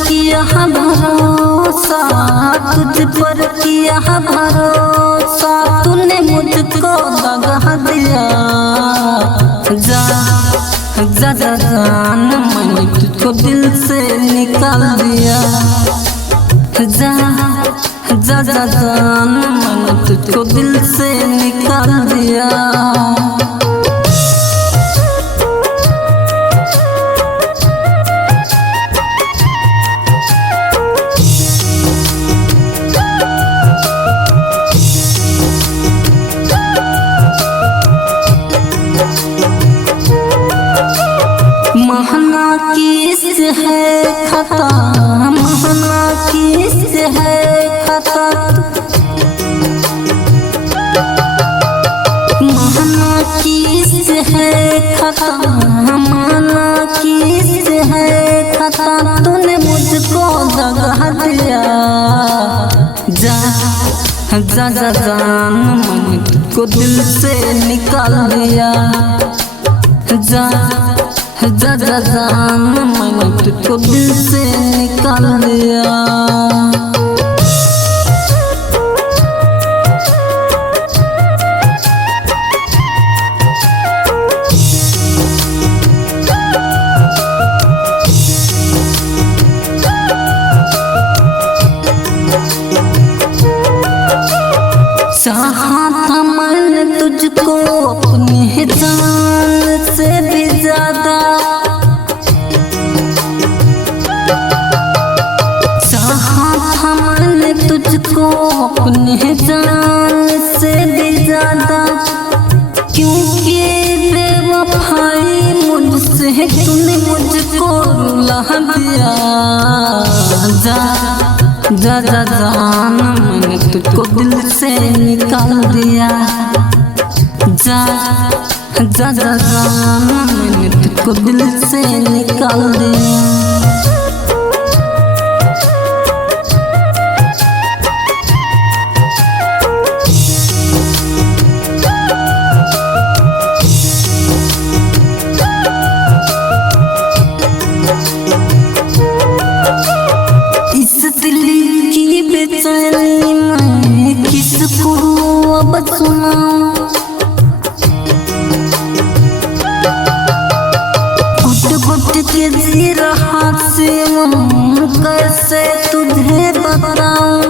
किया भरोसा, तुझ पर किया भरोसा, तूने मुझको दगा दिया। जा जा जा जान मैंने तुझको दिल से निकाल दिया। जा जा जा जान मैंने तुझको दिल से निकाल दिया। महना किस है खता, महना किस है खता, महना किस है खता, महना किस है खता, तूने मुझको दगा दिया। जा जा जा जान मैंने तुझको दिल से निकाल दिया। जा जा जा जान मैंने तुझको दिल से निकाल दिया। चाहा था मैंने तुझको अपनी जान से भी ज्यादा, चाहा था मैंने तुझको अपनी जान से भी ज्यादा, क्योंकि बेवफाई मुझसे तूने मुझको रुला दिया। जा जा जा जान मैंने तुझको दिल से निकाल दिया। जा जा जा जान मैंने तुझको दिल से निकाल दिया। बेचैनी मैं किसको अब सुनाऊं, घुट घुट के जी रहा से कैसे तुझे बताऊं।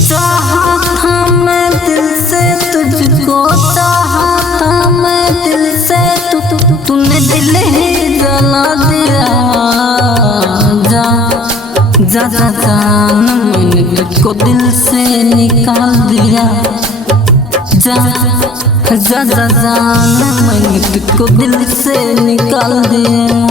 चाहा था मैं दिल से तुझको, चाहा था मैं दिल से तूने दिल ही जला दिया। जा जा जा जान मैंने तुझको दिल से निकाल दिया। जा जा जा जान मैंने तुझको दिल से निकाल दिया।